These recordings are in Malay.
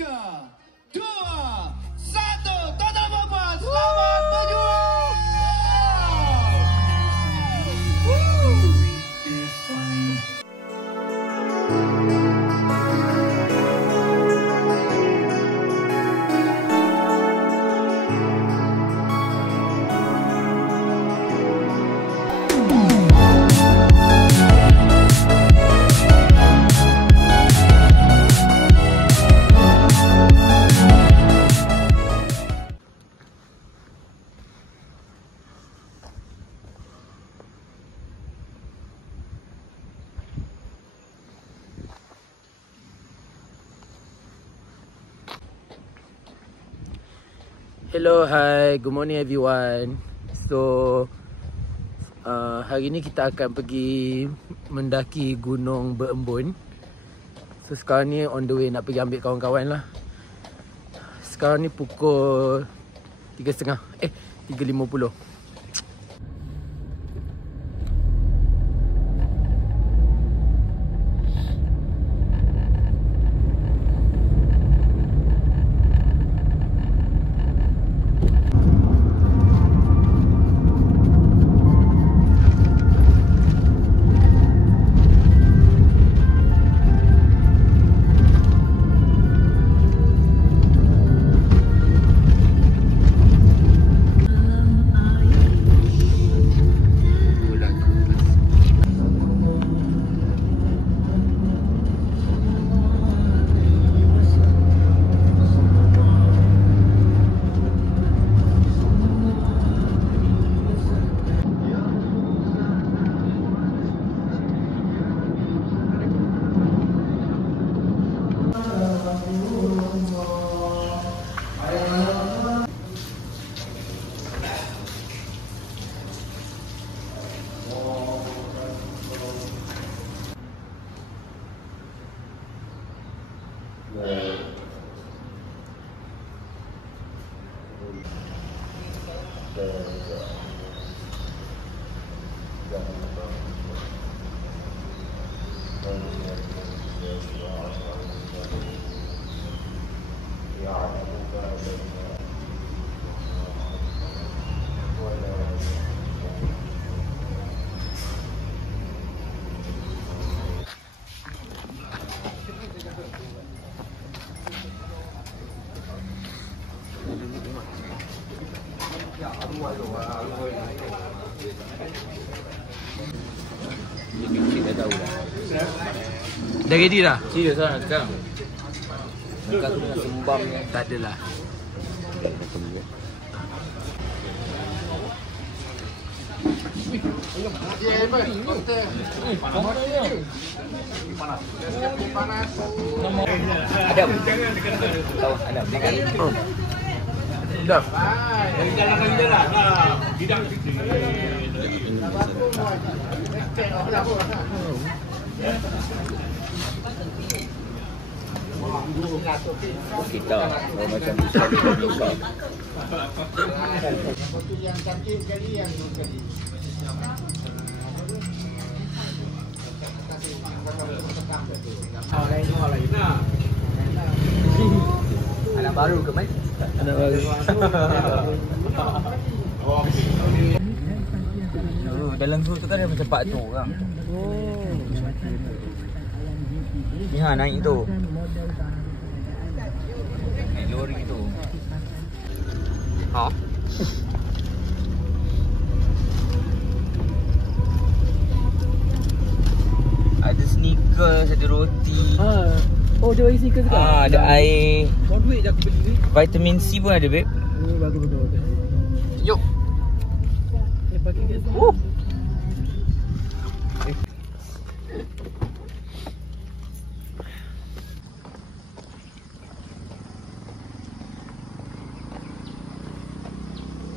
2, 1, total bomba, selamat berjuang! Hello, hi, good morning everyone. So hari ni kita akan pergi mendaki Gunung Berembun. So sekarang ni on the way nak pergi ambil kawan-kawan lah. Sekarang ni pukul 3.30 3.50. Dah ready dah? Serius lah sekarang. Muka aku dengan sembam ni. Tak adalah. Adam. Tahu Adam makan. Dah. Dari jalan je lah. Tidak sikit. Kita macam bisa. Yang cantik kali yang kali. Anak baru ke mai? Anak baru. Dalam tu kan ada macam pak tu orang. Oh. Ni ha naik tu. Naik lori tu. Ha? Ada sneakers, ada roti. Ha. Oh, dia bagi sneakers ke? Ada air. Kau duit je aku beli ni. Vitamin C pun ada, babe. Oh, bagus betul. Jom. Bagi dia tu.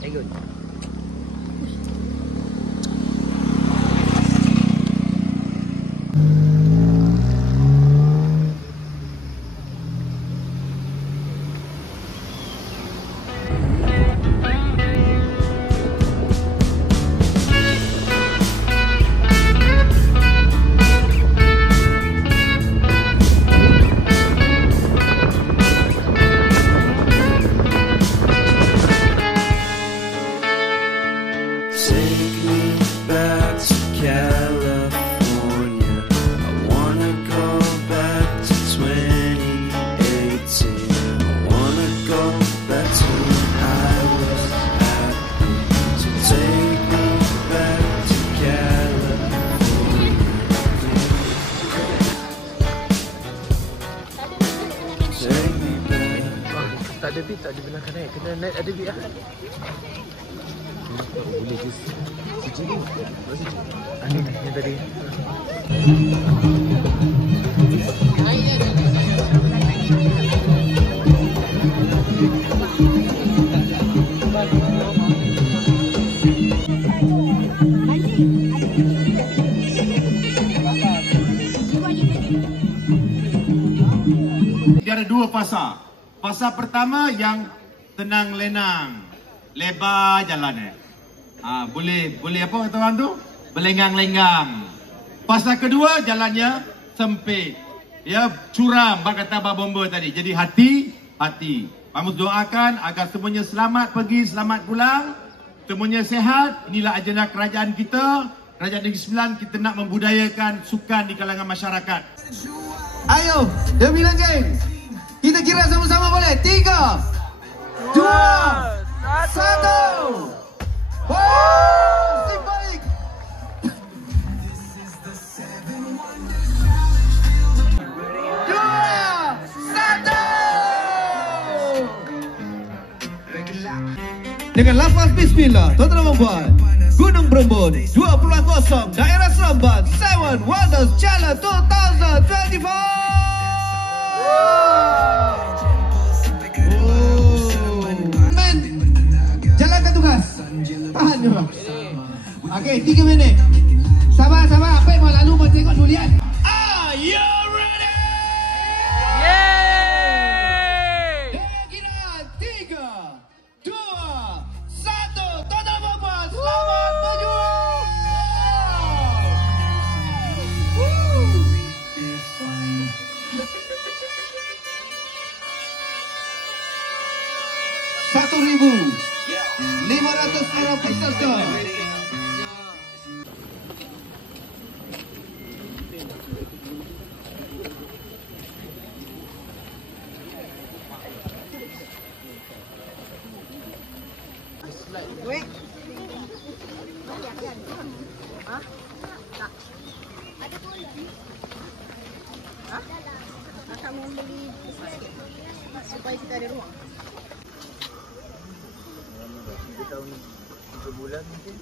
Very good. Tak ada beat, tak ada benarkan naik. Kena naik ada beat lah. Boleh je suci ni. Ni tadi. Dia ada dua fasa. Fasa pertama yang tenang lenang, lebar jalannya. Boleh apa kata orang tu? Berlenggang-lenggang. Fasa kedua jalannya sempit. Ya, curam kata Abang Bomba tadi. Jadi hati-hati. Kamu doakan agar semuanya selamat pergi, selamat pulang. Semuanya sehat. Inilah agenda kerajaan kita. Kerajaan Negeri Sembilan, kita nak membudayakan sukan di kalangan masyarakat. Ayo, Sembilan geng. Kita kira sama-sama boleh. 3, 2, 1. Sing balik. 2, 1. Dengan lafaz bismillah, tuan-tuan membuat Gunung Berembun 2.0 Daerah Seremban 7 Wonders Challenge 2024. Men, jalankan tugas. Tahan je bang. Okey, 3 minit. Sabar. Apa yang mau lalu mau tengok dulu lihat. Are you ready? Yeay! Kira 3, 2, 1. Tuan-tuan dan puan, selamat berjuang. $1,500 orang peserta. Akan membeli supaya kita ada ruang. 3 tahun 3 bulan mungkin.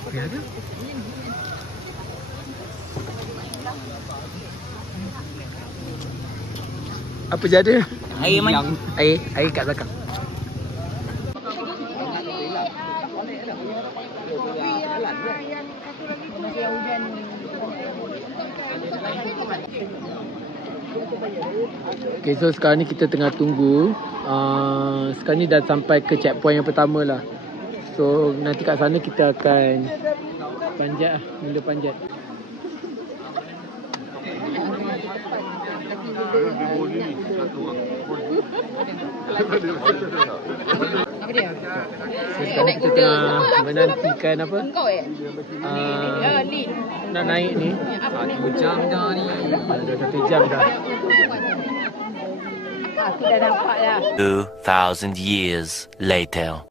Okey ada. Apa jadi? Air mana? Air kat belakang. Okay, so sekarang ni kita tengah tunggu. Sekarang ni dah sampai ke checkpoint yang pertama lah. So nanti kat sana kita akan panjat lah, mula panjat. So sekarang kita tengah menantikan apa? Nak naik ni 1 jam dah ni. Dah 1 jam dah. Aku dah nampak dah. 2,000 years later.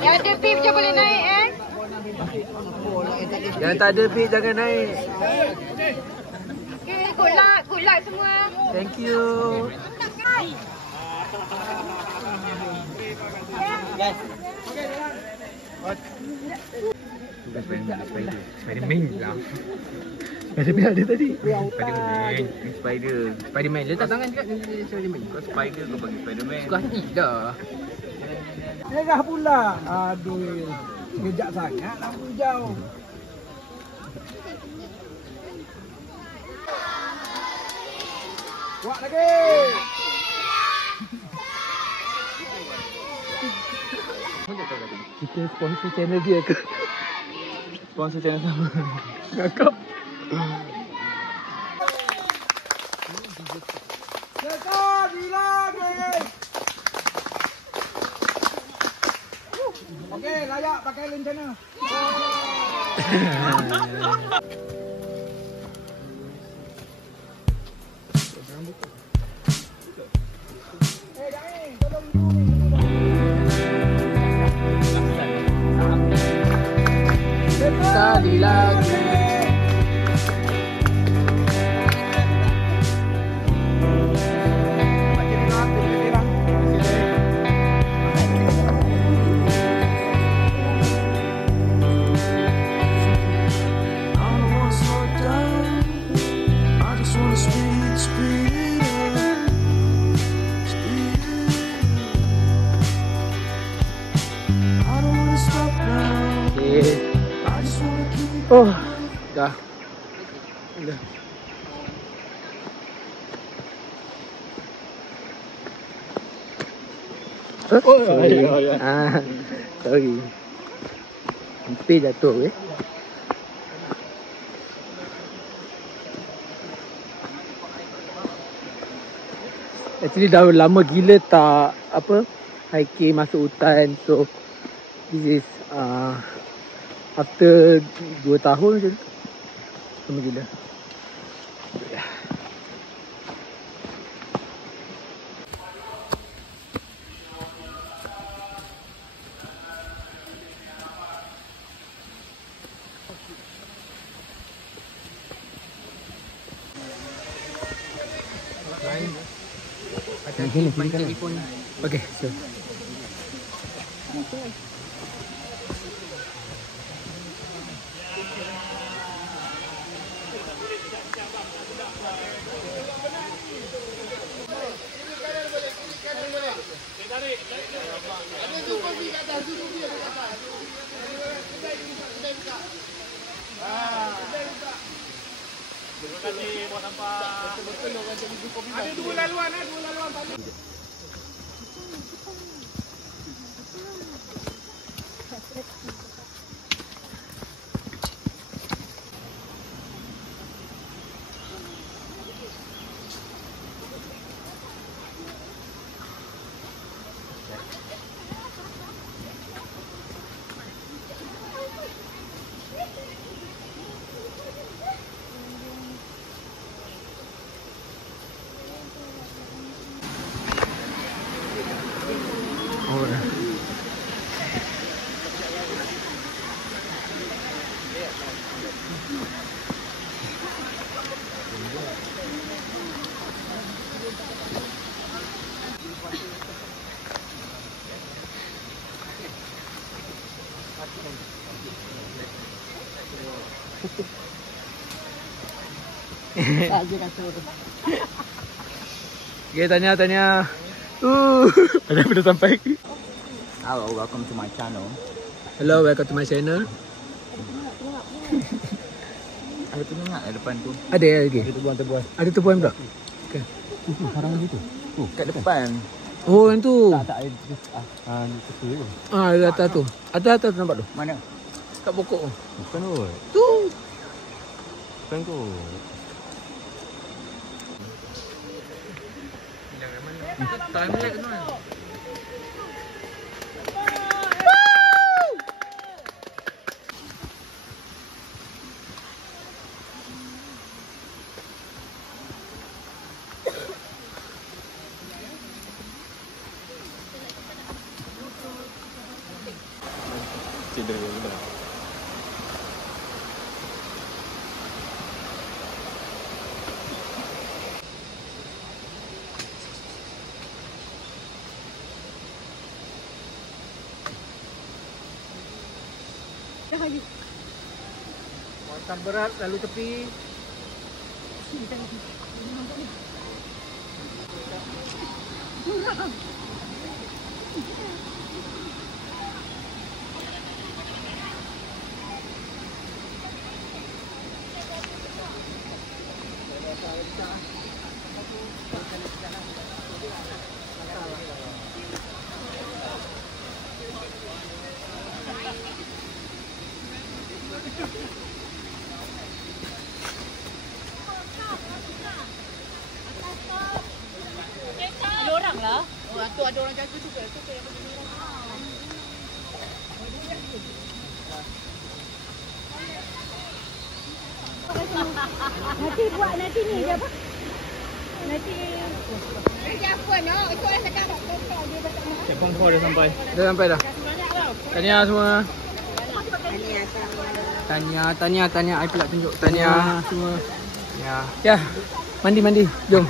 Yang ada pip je boleh naik Yang tak ada pit jangan naik. Okay, good luck semua. Thank you. Spiderman lah. Spiderman ada tadi. Spiderman letak tangan dekat Spiderman. Kau spider kau bagi Spiderman. Suka hati dah. Merah pula. Aduh. Kejap sangat lampu hijau. Kuat lagi. Kita sponsor channel dia ke? Sponsor channel sama. Ngakap. Dekat hilang guys. Okey, layak pakai lencana. sekali lagi. Oh, dah. Dah. Oh, sorry. Sorry. Hampir jatuh Actually dah lama gila tak hiking masuk hutan. So this is after 2 tahun je. Lama gila. Telefon. Okay, so. Ada dua laluan balik. Saja kata tu. Okay, tanya. Ada dah sampai. Hello, welcome to my channel. Hello, welcome to my channel. Ada penyengat depan tu. Ada lagi. Terbuang. Ada terbuang pula. Okay. Sarang gitu. Kat depan. Oh, yang tu. Tak ada ketua je. Ada atas tu. Ada atas tu nampak tu. Mana? Kat pokok tu. Bukan tu. Tu. Bukan tu. Time lag tu. Muatan berat lalu tepi. Tu ada orang jaga juga. Tu yang begini. Nanti buat nanti ni je apa? Nanti apa no? Itu yang cakap kontrol dia betul. Kontrol dah sampai. Dah sampai dah. Tahniah semua. Tahniah. Tanya. I pula tunjuk Tanya semua. Ya. Mandi. Jom.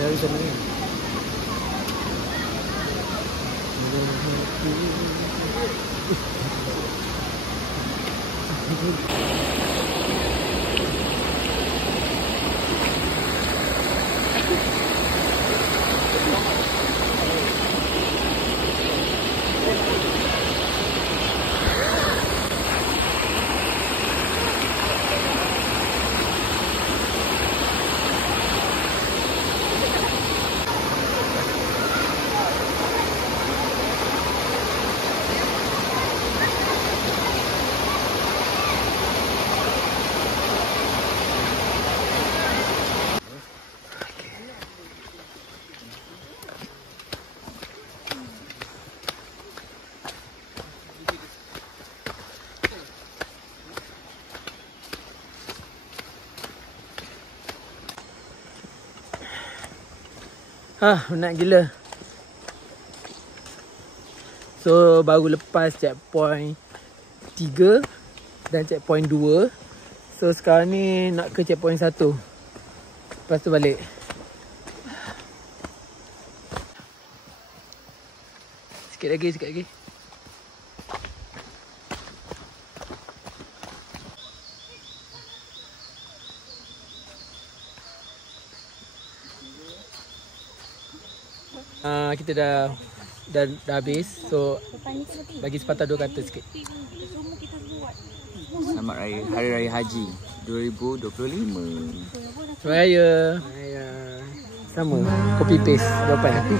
Ya, bisa ni. Penat gila. So baru lepas checkpoint 3 dan checkpoint 2. So sekarang ni nak ke checkpoint 1. Lepas tu balik. Sikit lagi. Kita dah habis. So bagi sepatah 2 kata sikit. Selamat Hari Raya Haji 2025. Selamat Raya. Sama. Copy paste jawapan aku.